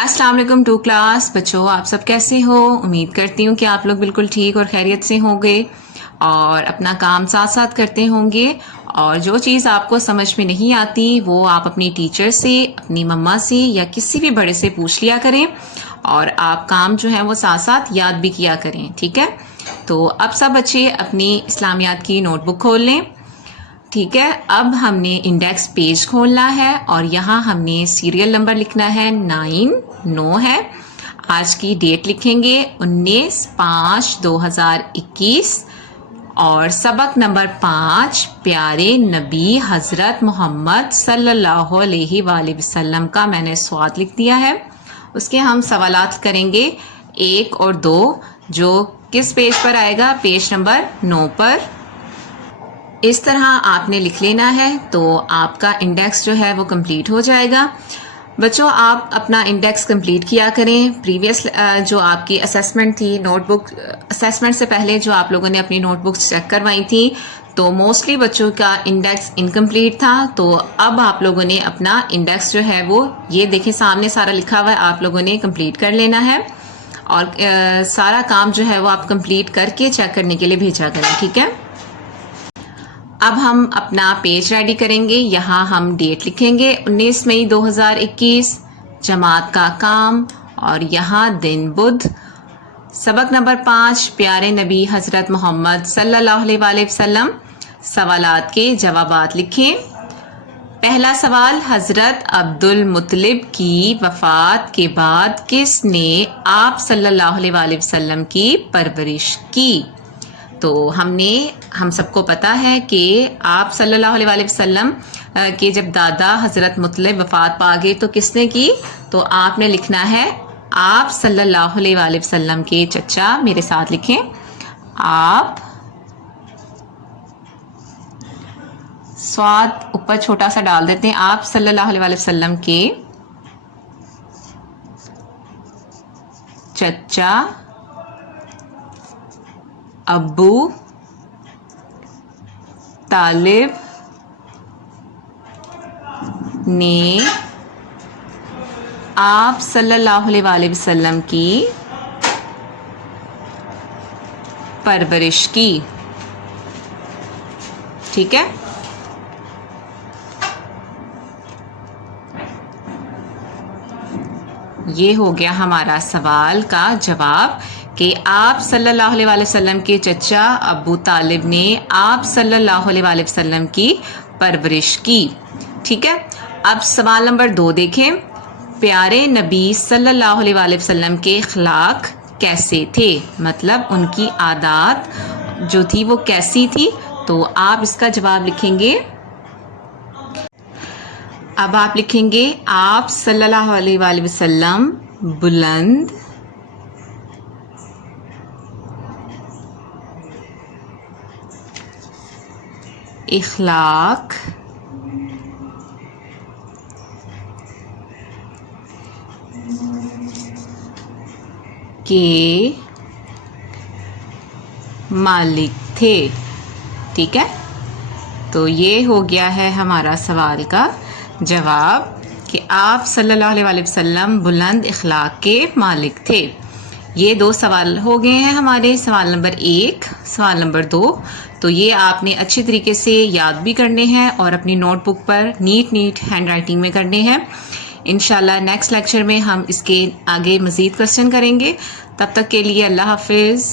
अस्सलाम वालेकुम to class बच्चों, आप सब कैसे हो। उम्मीद करती हूँ कि आप लोग बिल्कुल ठीक और खैरियत से होंगे और अपना काम साथ साथ करते होंगे। और जो चीज़ आपको समझ में नहीं आती वो आप अपनी टीचर से, अपनी मम्मा से या किसी भी बड़े से पूछ लिया करें और आप काम जो है वो साथ साथ याद भी किया करें। ठीक है, तो अब सब बच्चे अपनी इस्लामियात की नोटबुक खोल लें। ठीक है, अब हमने इंडेक्स पेज खोलना है और यहाँ हमने सीरियल नंबर लिखना है 9 है। आज की डेट लिखेंगे 19/5/2021 और सबक नंबर 5 प्यारे नबी हज़रत मोहम्मद सल्लल्लाहु अलैहि वसल्लम का मैंने स्वाद लिख दिया है। उसके हम सवालात करेंगे 1 और 2 जो किस पेज पर आएगा, पेज नंबर 9 पर। इस तरह आपने लिख लेना है तो आपका इंडेक्स जो है वो कंप्लीट हो जाएगा। बच्चों, आप अपना इंडेक्स कंप्लीट किया करें। प्रीवियस जो आपकी असेसमेंट थी, नोटबुक असेसमेंट से पहले जो आप लोगों ने अपनी नोटबुक्स चेक करवाई थी तो मोस्टली बच्चों का इंडेक्स इनकम्प्लीट था। तो अब आप लोगों ने अपना इंडेक्स जो है वो ये देखें सामने सारा लिखा हुआ है, आप लोगों ने कंप्लीट कर लेना है और सारा काम जो है वो आप कंप्लीट करके चेक करने के लिए भेजा करें। ठीक है, अब हम अपना पेज रेडी करेंगे। यहाँ हम डेट लिखेंगे 19 मई 2021, जमात का काम और यहाँ दिन बुध। सबक नंबर 5 प्यारे नबी हज़रत मोहम्मद सल्लल्लाहु अलैहि वसल्लम। सवालात के जवाबात लिखें। पहला सवाल, हज़रत अब्दुल मुत्तलिब की वफ़ात के बाद किसने आप सल्लल्लाहु अलैहि वसल्लम की परवरिश की। तो हम सबको पता है कि आप सल्लल्लाहु अलैहि वसल्लम के जब दादा हज़रत मुत्तलिब वफ़ात पा गए तो किसने की, तो आपने लिखना है आप सल्लल्लाहु अलैहि वसल्लम के चचा। मेरे साथ लिखें, आप, स्वाद ऊपर छोटा सा डाल देते हैं, आप सल्लल्लाहु अलैहि वसल्लम के चचा अब्बू तालिब ने आप सल्लल्लाहु अलैहि वसल्लम की परवरिश की। ठीक है, ये हो गया हमारा सवाल का जवाब कि आप सल्लल्लाहु अलैहि वसल्लम के चचा अबू तालिब ने आप सल्लल्लाहु अलैहि वसल्लम की परवरिश की। ठीक है, अब सवाल नंबर 2 देखें। प्यारे नबी सल्लल्लाहु अलैहि वसल्लम के अखलाक कैसे थे, मतलब उनकी आदत जो थी वो कैसी थी। तो आप इसका जवाब लिखेंगे। अब आप लिखेंगे आप सल्लल्लाहु अलैहि वसल्लम बुलंद, इखलाक के मालिक थे। ठीक है, तो ये हो गया है हमारा सवाल का जवाब कि आप सल्लल्लाहु अलैहि वसल्लम बुलंद इखलाक के मालिक थे। ये 2 सवाल हो गए हैं हमारे, सवाल नंबर 1, सवाल नंबर 2। तो ये आपने अच्छी तरीके से याद भी करने हैं और अपनी नोटबुक पर नीट हैंड राइटिंग में करने हैं। इंशाल्लाह नेक्स्ट लेक्चर में हम इसके आगे मज़ीद क्वेश्चन करेंगे। तब तक के लिए अल्लाह हाफिज़।